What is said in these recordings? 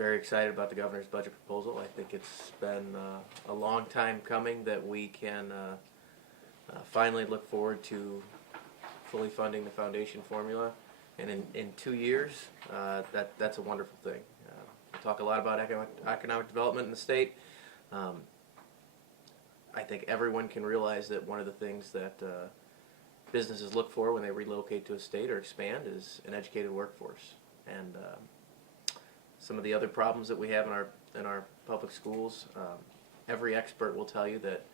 very excited about the governor's budget proposal. I think it's been a long time coming that we can finally look forward to fully funding the foundation formula. And in 2 years, that's a wonderful thing. We talk a lot about economic development in the state. I think everyone can realize that one of the things that businesses look for when they relocate to a state or expand is an educated workforce. And some of the other problems that we have in our public schools, every expert will tell you that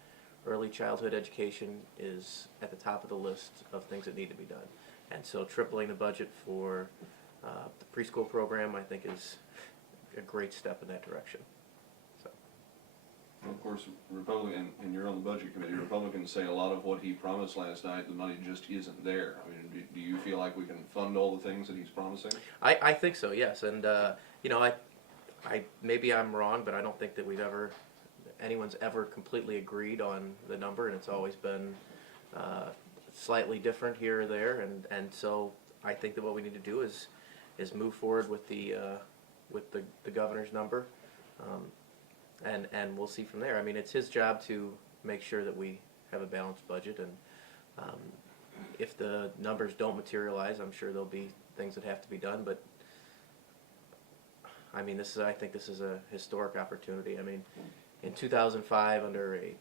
early childhood education is at the top of the list of things that need to be done. And so tripling the budget for the preschool program, I think, is a great step in that direction. So. Well, of course, Republican, and you're on the budget committee, Republicans say a lot of what he promised last night, the money just isn't there. I mean, do you feel like we can fund all the things that he's promising? I think so, yes. And, you know, I maybe I'm wrong, but I don't think that anyone's ever completely agreed on the number, and it's always been slightly different here or there, and so I think that what we need to do is move forward with the governor's number, and we'll see from there. I mean, it's his job to make sure that we have a balanced budget, and if the numbers don't materialize, I'm sure there'll be things that have to be done. But I mean, I think this is a historic opportunity. I mean, in 2005, under a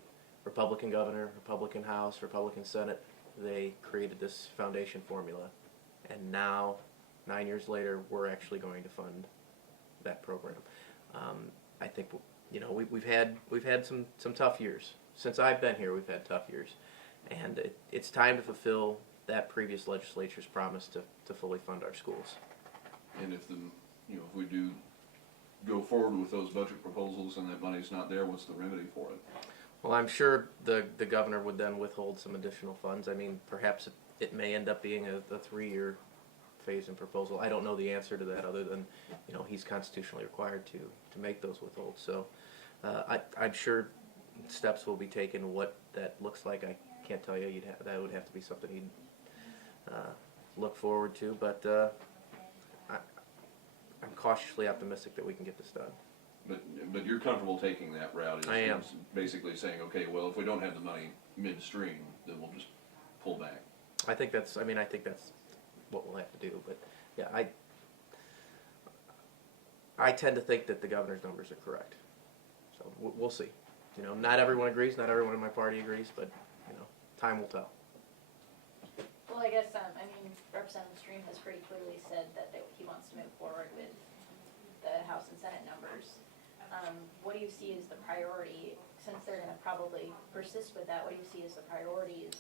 Republican governor, Republican House, Republican Senate, they created this foundation formula, and now, 9 years later, we're actually going to fund that program. I think, you know, we've had some tough years. Since I've been here, we've had tough years, and it's time to fulfill that previous legislature's promise to fully fund our schools. And if if we do go forward with those budget proposals and that money's not there, what's the remedy for it? Well, I'm sure the governor would then withhold some additional funds. I mean, perhaps it may end up being a 3-year phase in proposal. I don't know the answer to that, other than, you know, he's constitutionally required to make those withholds. So I'm sure steps will be taken. What that looks like, I can't tell you. That would have to be something he'd look forward to. But I'm cautiously optimistic that we can get this done. But you're comfortable taking that route? I am. Basically saying, okay, well, if we don't have the money midstream, then we'll just pull back. I think that's what we'll have to do. But yeah, I tend to think that the governor's numbers are correct. So we'll see. You know, not everyone agrees. Not everyone in my party agrees. But you know, time will tell. Well, I guess I mean, Representative Stream has pretty clearly said that he wants to move forward with the House and Senate numbers. What do you see as the priority, since they're going to probably persist with that? What do you see as the priorities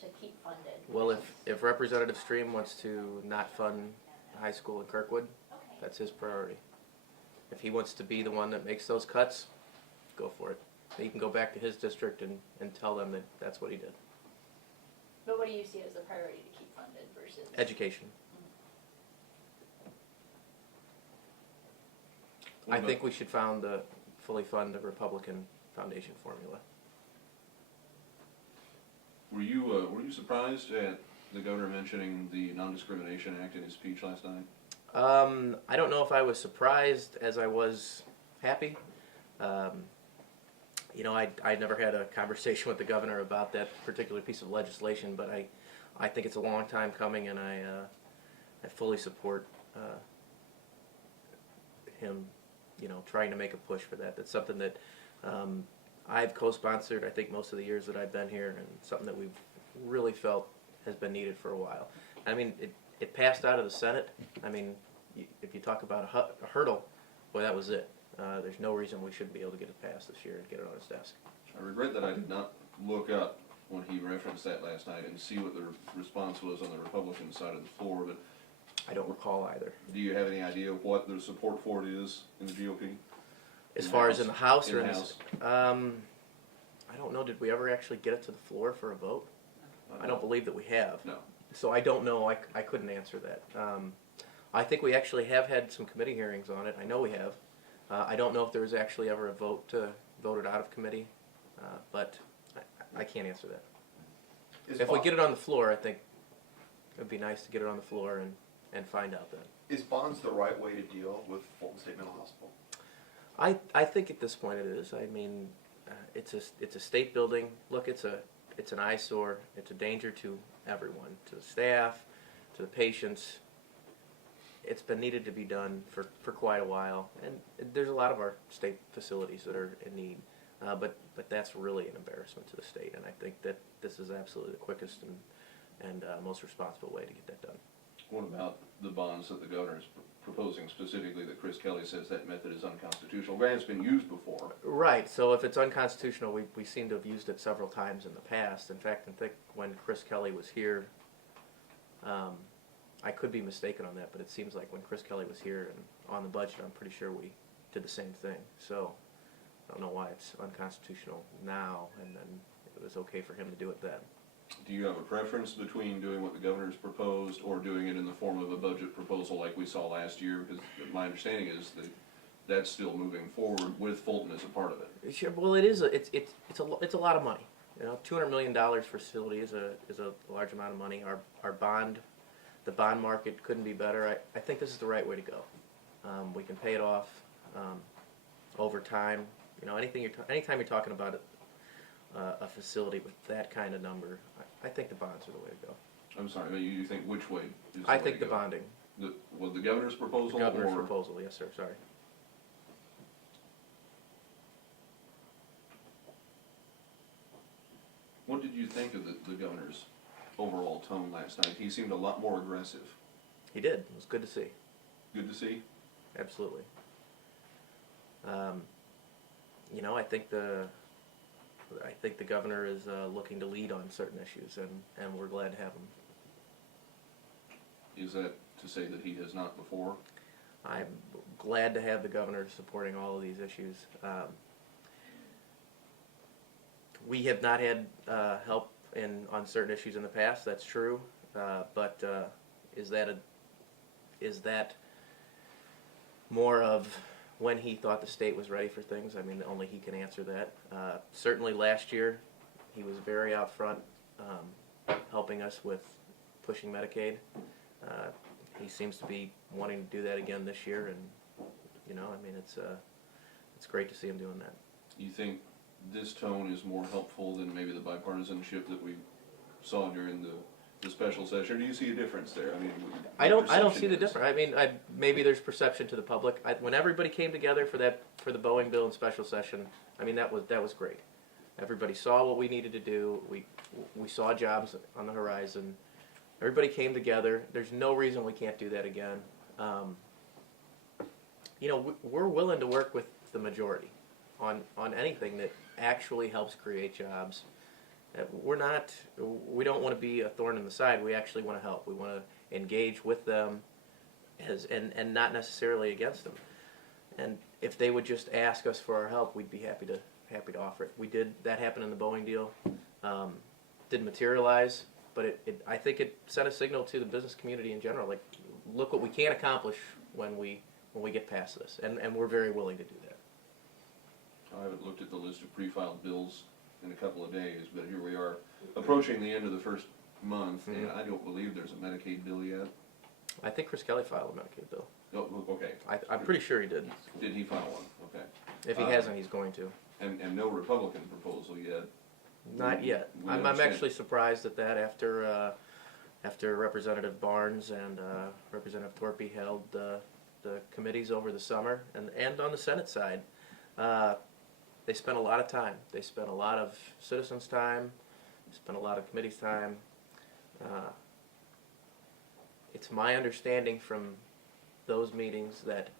to keep funded? Well, if Representative Stream wants to not fund high school in Kirkwood, that's his priority. If he wants to be the one that makes those cuts, go for it. He can go back to his district and tell them that that's what he did. But what do you see as the priority to keep funded versus? Education. I think we should fully fund the Republican foundation formula. Were you surprised at the governor mentioning the Non-Discrimination Act in his speech last night? I don't know if I was surprised as I was happy. You know, I never had a conversation with the governor about that particular piece of legislation, but I think it's a long time coming, and I fully support him, you know, trying to make a push for that. That's something that I've co-sponsored, I think, most of the years that I've been here, and something that we've really felt has been needed for a while. I mean, it passed out of the Senate. I mean, if you talk about a hurdle, boy, that was it. There's no reason we shouldn't be able to get it passed this year and get it on his desk. I regret that I did not look up when he referenced that last night and see what the response was on the Republican side of the floor, but I don't recall either. do you have any idea what the support for it is in the GOP? As far as in the House or in the House? I don't know. Did we ever actually get it to the floor for a vote? I don't believe that we have. No. So I don't know. I couldn't answer that. I think we actually have had some committee hearings on it. I know we have. I don't know if there was actually ever a vote to vote it out of committee, but I can't answer that. If we get it on the floor, I think it would be nice to get it on the floor and find out then. Is bonds the right way to deal with Fulton State Mental Hospital? I think at this point it is. I mean, it's a state building. Look, it's an eyesore. It's a danger to everyone, to the staff, to the patients. It's been needed to be done for quite a while, and there's a lot of our state facilities that are in need. But that's really an embarrassment to the state, and I think that this is absolutely the quickest and most responsible way to get that done. What about the bonds that the governor is proposing, specifically that Chris Kelly says that method is unconstitutional? Granted, it's been used before. Right, so if it's unconstitutional, we seem to have used it several times in the past. In fact, I think when Chris Kelly was here, I could be mistaken on that, but it seems like when Chris Kelly was here and on the budget, I'm pretty sure we did the same thing. So I don't know why it's unconstitutional now, and then it was okay for him to do it then. Do you have a preference between doing what the governor's proposed or doing it in the form of a budget proposal like we saw last year? Because my understanding is that that's still moving forward with Fulton as a part of it. Sure, well, it is. It's a lot of money. You know, $200 million for facility is a large amount of money. The bond market couldn't be better. I think this is the right way to go. We can pay it off over time. You know, anytime you're talking about a facility with that kind of number, I think the bonds are the way to go. I'm sorry, but you think which way is I way think to the go? bonding. The governor's proposal? The governor's or proposal, yes, sir. Sorry. What did you think of the governor's overall tone last night? He seemed a lot more aggressive. He did. It was good to see. Good to see? Absolutely. You know, I think the governor is looking to lead on certain issues, and we're glad to have him. Is that to say that he has not before? I'm glad to have the governor supporting all of these issues. We have not had help on certain issues in the past. That's true, but is that more of when he thought the state was ready for things? I mean, only he can answer that. Certainly last year, he was very out front helping us with pushing Medicaid. He seems to be wanting to do that again this year, and you know, I mean, it's great to see him doing that. You think this tone is more helpful than maybe the bipartisanship that we saw during the special session? Or do you see a difference there? I mean, I don't see the difference. I mean, maybe there's perception to the public. When everybody came together for the Boeing bill and special session, I mean, that was great. Everybody saw what we needed to do. We saw jobs on the horizon. Everybody came together. There's no reason we can't do that again. You know, we're willing to work with the majority on anything that actually helps create jobs. We don't want to be a thorn in the side. We actually want to help. We want to engage with them and not necessarily against them. And if they would just ask us for our help, we'd be happy to offer it. That happened in the Boeing deal. Didn't materialize, but I think it sent a signal to the business community in general, like, look what we can accomplish when we get past this, and we're very willing to do that. I haven't looked at the list of pre-filed bills in a couple of days, but here we are approaching the end of the first month, and I don't believe there's a Medicaid bill yet. I think Chris Kelly filed a Medicaid bill. Oh, okay. I'm pretty sure he did. Did he file one? Okay. If he hasn't, he's going to. And no Republican proposal yet. Not yet. We I'm understand. actually surprised at that after Representative Barnes and Representative Torpy held the committees over the summer, and on the Senate side. They spent a lot of time. They spent a lot of citizens' time. They spent a lot of committees' time. It's my understanding from those meetings that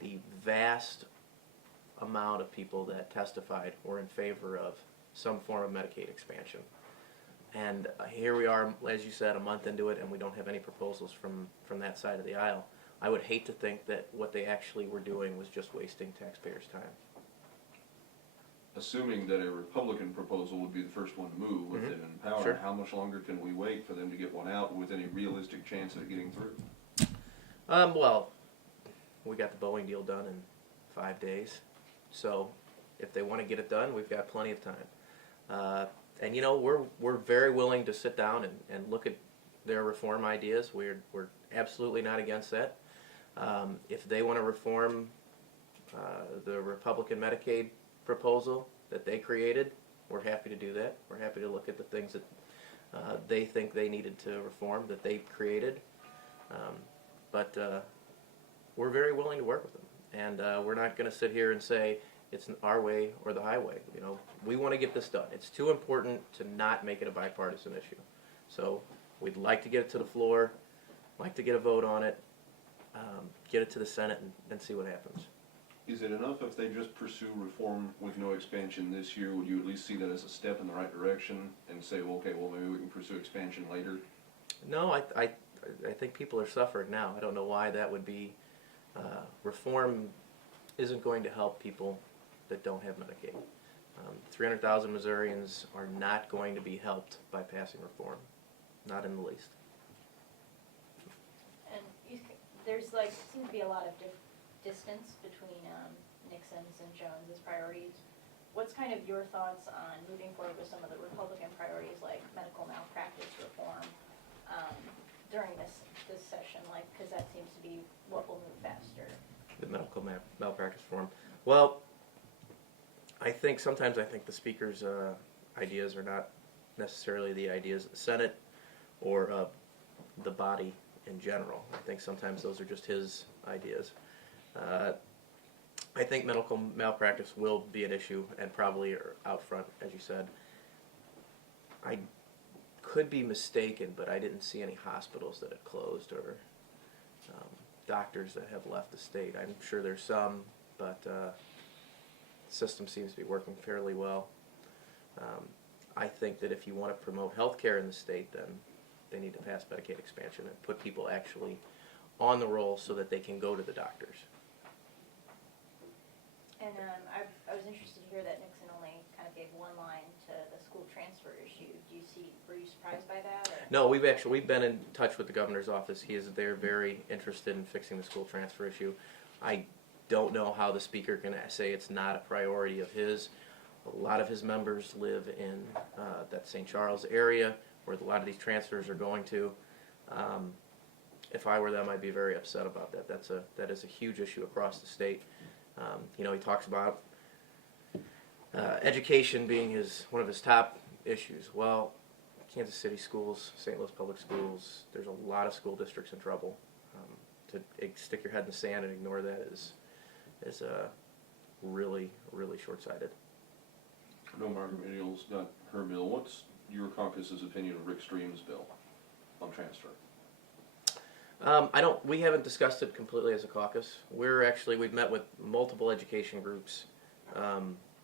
the vast amount of people that testified were in favor of some form of Medicaid expansion. And here we are, as you said, a month into it, and we don't have any proposals from that side of the aisle. I would hate to think that what they actually were doing was just wasting taxpayers' time. Assuming that a Republican proposal would be the first one to move with them in power, Sure. How much longer can we wait for them to get one out with any realistic chance of it getting through? Well, we got the Boeing deal done in 5 days, so if they want to get it done, we've got plenty of time. And you know, we're very willing to sit down and look at their reform ideas. We're absolutely not against that. If they want to reform the Republican Medicaid proposal that they created, we're happy to do that. We're happy to look at the things that they think they needed to reform that they created. But we're very willing to work with them. And we're not going to sit here and say it's our way or the highway. You know, we want to get this done. It's too important to not make it a bipartisan issue. So we'd like to get it to the floor, like to get a vote on it, get it to the Senate, and see what happens. Is it enough if they just pursue reform with no expansion this year? Would you at least see that as a step in the right direction and say, well, okay, well, maybe we can pursue expansion later? No, I think people are suffering now. I don't know why that would be. Reform isn't going to help people that don't have Medicaid. 300,000 Missourians are not going to be helped by passing reform, not in the least. And there's like, seems to be a lot of distance between Nixon's and Jones's priorities. What's kind of your thoughts on moving forward with some of the Republican priorities like medical malpractice reform during this session? Like, because that seems to be what will move faster. The medical malpractice reform. Well, sometimes I think the Speaker's ideas are not necessarily the ideas of the Senate or the body in general. I think sometimes those are just his ideas. I think medical malpractice will be an issue and probably out front, as you said. I could be mistaken, but I didn't see any hospitals that had closed or doctors that have left the state. I'm sure there's some, but the system seems to be working fairly well. I think that if you want to promote health care in the state, then they need to pass Medicaid expansion and put people actually on the roll so that they can go to the doctors. And I was interested to hear that Nixon only kind of gave one line to the school transfer issue. Were you surprised by that? Or? No, we've been in touch with the governor's office. They're very interested in fixing the school transfer issue. I don't know how the Speaker can say it's not a priority of his. A lot of his members live in that St. Charles area where a lot of these transfers are going to. If I were them, I'd be very upset about that. That is a huge issue across the state. He talks about education being one of his top issues. Well, Kansas City schools, St. Louis public schools, there's a lot of school districts in trouble. To stick your head in the sand and ignore that is really, really short-sighted. No, Margaret Meadiel's got her bill. What's your caucus's opinion of Rick Stream's bill on transfer? We haven't discussed it completely as a caucus. We've met with multiple education groups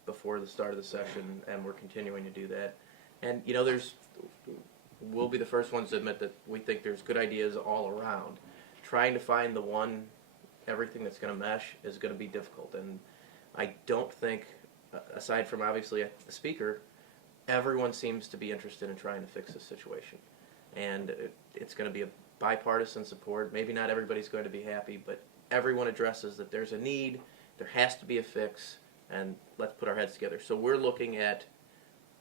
before the start of the session, and we're continuing to do that. And we'll be the first ones to admit that we think there's good ideas all around. Trying to find everything that's going to mesh is going to be difficult. And I don't think, aside from obviously the Speaker, everyone seems to be interested in trying to fix this situation. And it's going to be a bipartisan support. Maybe not everybody's going to be happy, but everyone addresses that there's a need, there has to be a fix, and let's put our heads together. So we're looking at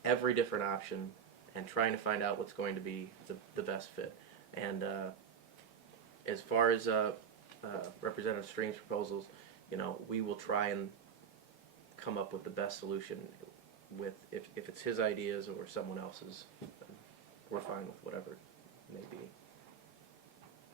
every different option and trying to find out what's going to be the best fit. And as far as Representative Stream's proposals, we will try and come up with the best solution. If it's his ideas or someone else's, we're fine with whatever it may be.